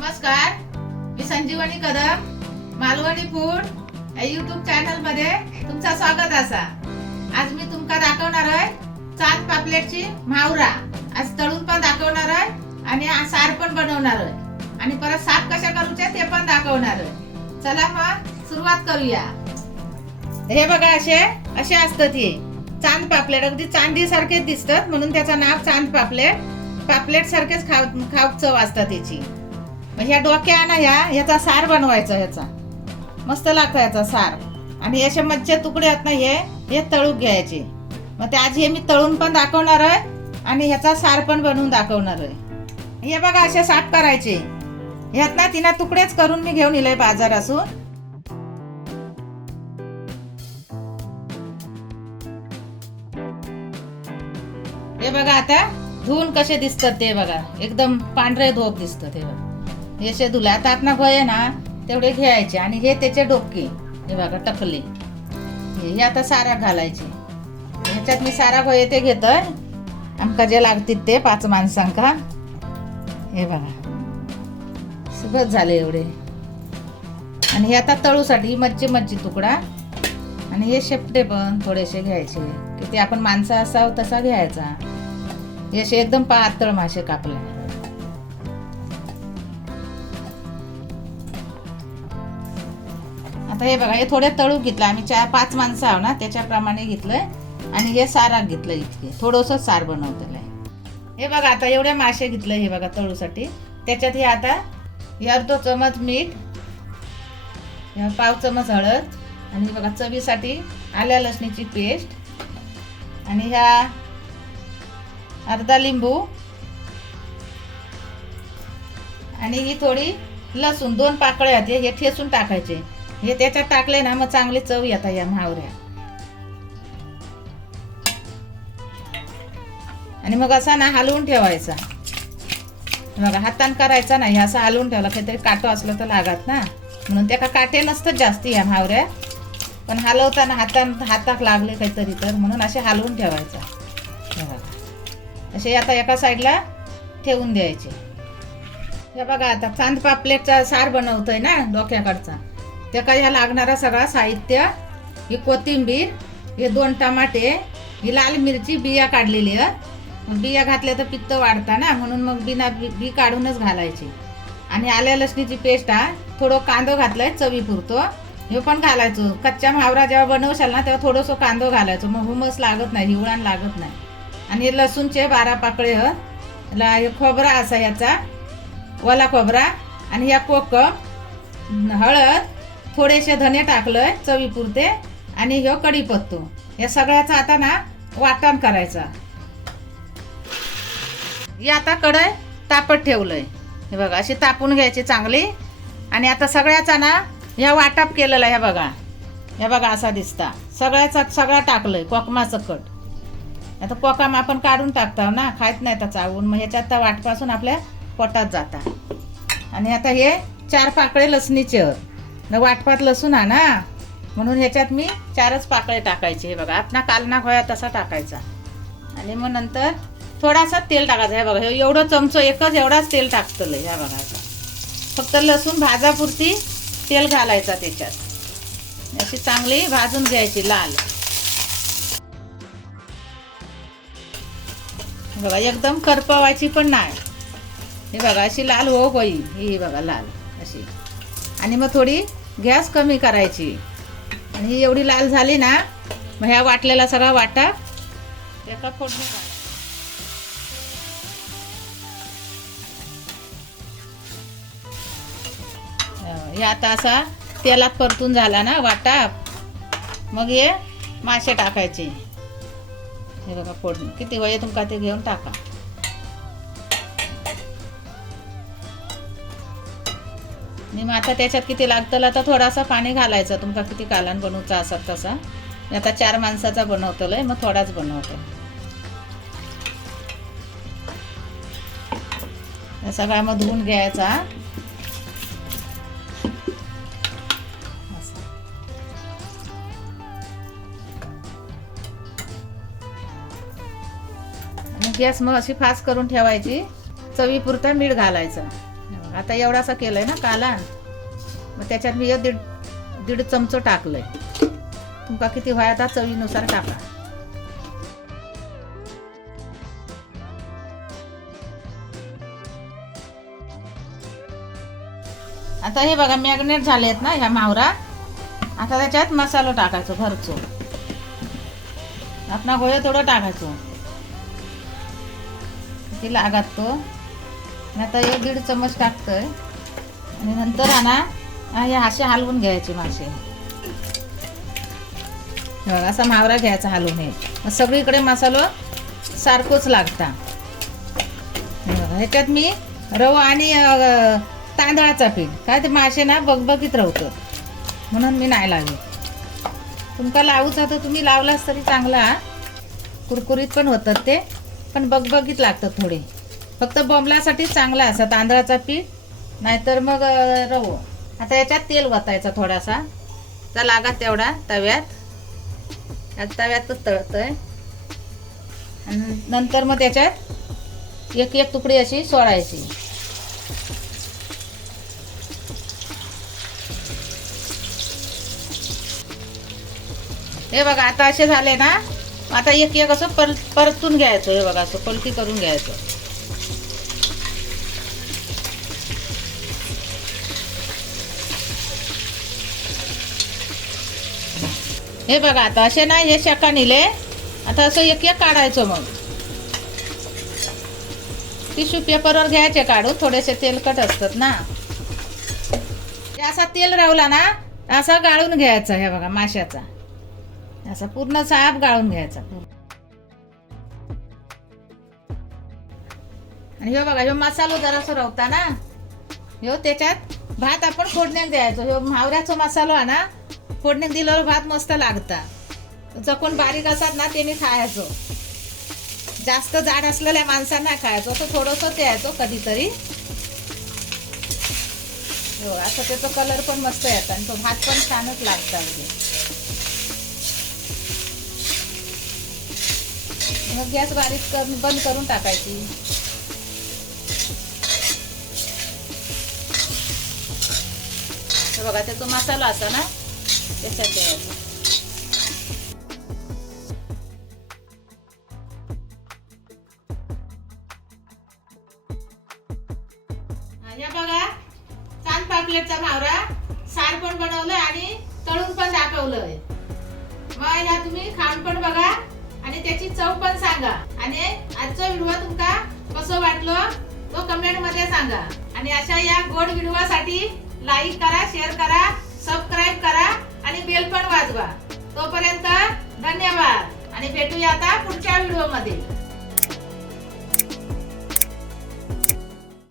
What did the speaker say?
नमस्कार, मी संजीवनी कदम, मालवणी फूड या YouTube channel मध्ये तुमचं स्वागत असा। आज मी तुमका दाखवणार आहे चांद पापलेटची मावरा। आज तळून पण दाखवणार आहे आणि सार पण बनवणार आहे आणि परत साफ कशा करूचे ते पण दाखवणार आहे। चला मग सुरुवात करूया। हे बघा असे असतात हे चांद पापलेट, अगदी चांदी सारखेच दिसतात म्हणून त्याचं नाव चांद पापलेट। पापलेट सारखेच खाऊ चव असतात त्याची। ह्या डोक्या ना ह्याचा सार बनवायचा, ह्याचा मस्त लागतं याचा सार। आणि असे मच्छे तुकडे आहेत ना हे तळून घ्यायचे। मग ते आज हे मी तळून पण दाखवणार आहे आणि ह्याचा सार पण बनवून दाखवणार आहे। हे बघा असे साफ करायचे। ह्यात ना तिना तुकडेच करून मी घेऊन इले बाजारातून। हे बघा आता धुवून कसे दिसतात ते बघा, एकदम पांढरे धोप दिसतात हे बघा। हे असे धुले आता आपण गोये ना तेवढे घ्यायचे आणि हे त्याचे डोके हे बघा टकले हे आता सारा घालायचे। ह्याच्यात मी सारा गोये ते घेतोय आमका जे लागतील ते 5 माणसांका। हे बघा सगळं झाले एवढे। आणि हे आता तळूसाठी मच्छी तुकडा आणि हे शेपटे पण थोडेसे घ्यायचे, किती आपण माणसं असावं तसा घ्यायचा। हे असे एकदम पातळ मासे कापले। आता हे बघा हे थोडे तळू घेतलं आम्ही, 4-5 माणसं आहो ना त्याच्याप्रमाणे घेतलंय आणि हे सारात घेतलं इतके थोडंसं सार बनवलेलं आहे। हे बघा आता एवढे मासे घेतले हे बघा तळूसाठी। त्याच्यात हे आता अर्धा चमच मीठ, 1/2 चमच हळद आणि बघा चवीसाठी आल्या लसणीची पेस्ट आणि ह्या अर्धा लिंबू आणि ही थोडी लसूण 2 पाकळ्या हे ठेचून टाकायचे। हे त्याच्यात टाकले ना मग चांगली चव येतात या मावऱ्या। आणि मग असा ना हलवून ठेवायचा बघा, हातान करायचा नाही, असं हलवून ठेवला काहीतरी काटो असलं तर लागत ना, म्हणून त्या काटे नसतात जास्ती या मावऱ्या, पण हलवताना हाताक लागले काहीतरी तर म्हणून असे हलवून ठेवायचा। असे आता एका साईडला ठेवून द्यायचे। हे बघा आता चांद पापलेटचा सार बनवतोय ना डोक्याकडचा, त्या काय ह्या लागणारा सगळा साहित्य, ही कोथिंबीर, हे 2 टमाटे, ही लाल मिरची बिया काढलेली आहे। बिया घातल्या तर पित्त वाढता ना म्हणून मग बी काढूनच घालायची। आणि आल्या लसणीची पेस्ट थोडं कांदो घातलाय चवीपुरतो, हे पण घालायचो। कच्च्या मावरा जेव्हा बनवशाल ना तेव्हा थोडंसं कांदो घालायचो, मग हुमस लागत नाही, हिवळान लागत नाही। आणि हे लसूणचे 12 पाकळे हे खोबरा असा याचा ओला खोबरा आणि ह्या कोकम, हळद, थोडेसे धने टाकलंय चवीपुरते आणि ह्यो कढीपत्तो, या सगळ्याचा आता ना वाटण करायचा। हे आता कढई तापत ठेवलंय, हे बघा अशी तापून घ्यायची चांगली। आणि आता सगळ्याचा ना ह्या वाटप केलेला हे बघा असा दिसता सगळा टाकलंय कोकमाचं कट। आता कोकम आपण काढून टाकतो ना, खायत नाही तर चावून, मग ह्याच्यात वाटपासून आपल्या पोटात जाता। आणि आता हे 4 पाकळे लसणीचे वाटपात लसूण ना म्हणून ह्याच्यात मी 4च पाकळे टाकायचे। हे बघा आपला कालना होया तसा टाकायचा आणि मग नंतर थोडासा तेल टाकायचं। हे बघा हे एवढं चमचो एकच एवढाच तेल टाकतलं। ह्या बघा फक्त लसूण भाजापुरती तेल घालायचा त्याच्यात, अशी चांगली भाजून घ्यायची लाल। बघा एकदम करपवायची पण नाही, हे बघा अशी लाल हो गई, ही बघा लाल अशी। आणि मग थोडी गॅस कमी करायची आणि ही एवढी लाल झाली ना मग ह्या वाटलेला सगळा वाटा एका फोडणी हे आता असा तेलात परतून झाला ना वाटा, मग हे मासे टाकायचे। हे बघा फोडणी किती वय तुमका ते घेऊन टाका। आणि मग आता त्याच्यात किती लागतं तर थोडासा पाणी घालायचं, तुमका किती कालन बनवचा असत तसा। आता 4 माणसाचा बनवतोय मग थोडाच बनवतो। सगळा मग धुवून घ्यायचा। गॅस मग अशी फास्ट करून ठेवायची, चवीपुरता मीठ घालायचं। आता एवढासा केलंय ना काला, मग त्याच्यात मी दीड चमचो टाकलंय. तुमका किती व्हाय आता चवीनुसार टाका. आता हे बघा मॅग्नेट झालेत ना ह्या मावरा. आता त्याच्यात मसाला टाकायचो घरचो. आपला गोळे थोडं टाकायचो किती लागत तो. आता 1-1.5 चमच टाकतोय आणि नंतर हे असे हलवून घ्यायचे मासे. बघा असा मावरा घ्यायचा हलवून. हे मग सगळीकडे मसाला सारखंच लागता. ह्याच्यात मी रवा आणि तांदळाचा पीठ, काय ते मासे ना बगबगीत राहतं म्हणून मी नाही लावली. तुमका लावूचा तर तुम्ही लावलास तरी चांगला, कुरकुरीत पण होतात ते, पण बगबगीत लागतात थोडे. फक्त बोंबलासाठी चांगला असा तांदळाचा पीठ, नाहीतर मग रवो. आता याच्यात तेल वतायचा थोडासा, तर लागत तेवढा तव्यातच तळतंय. आणि नंतर मग त्याच्यात एक तुकडी अशी सोडायची. हे बघा आता असे झाले ना. आता एक असं परतून घ्यायचं. हे बघा असं पलटी करून घ्यायचं. हे बघा आता असे ना हे शेका निले. आता असं एक काढायचं. मग टिश्यू पेपरवर घ्यायचे काढून, थोडेसे तेलकट असतात ना. असा तेल रावला ना असा गाळून घ्यायचा. हे बघा माशाचा असा पूर्ण साप गाळून घ्यायचा. आणि हे बघा ह्यो मसालो जरासं रावता ना, ह्यो त्याच्यात भात आपण फोडण्यात द्यायचो. ह्यो मावऱ्याचा मसालो आहे ना, फोडण्यात दिल्यावर भात मस्त लागता. जकोण बारीक असतात ना त्यांनी खायचो. जास्त जाड असलेल्या माणसांना खायचो. असं थोडंसं द्यायचो कधीतरी. हो असं त्याचा कलर पण मस्त येतात आणि तो भात पण छानच लागता. मग गॅस बारीक बंद करून टाकायची. बघा त्याचा मसाला असा ना त्याच्यात द्यायचा. या बघा चांद पापलेटचा मावरा सार पण बनवलंय आणि तळून पण दाखवलंय. मग ह्या तुम्ही खाऊन पण बघा आणि त्याची चव पण सांगा. आणि आजचा व्हिडिओ तुमका कसं वाटलं तो कमेंट मध्ये सांगा. आणि अशा या गोड व्हिडिओसाठी लाईक करा, शेअर करा, सबस्क्राईब करा आणि बेल पण वाजवा. तोपर्यंत धन्यवाद आणि भेटूया आता पुढच्या व्हिडिओ मध्ये.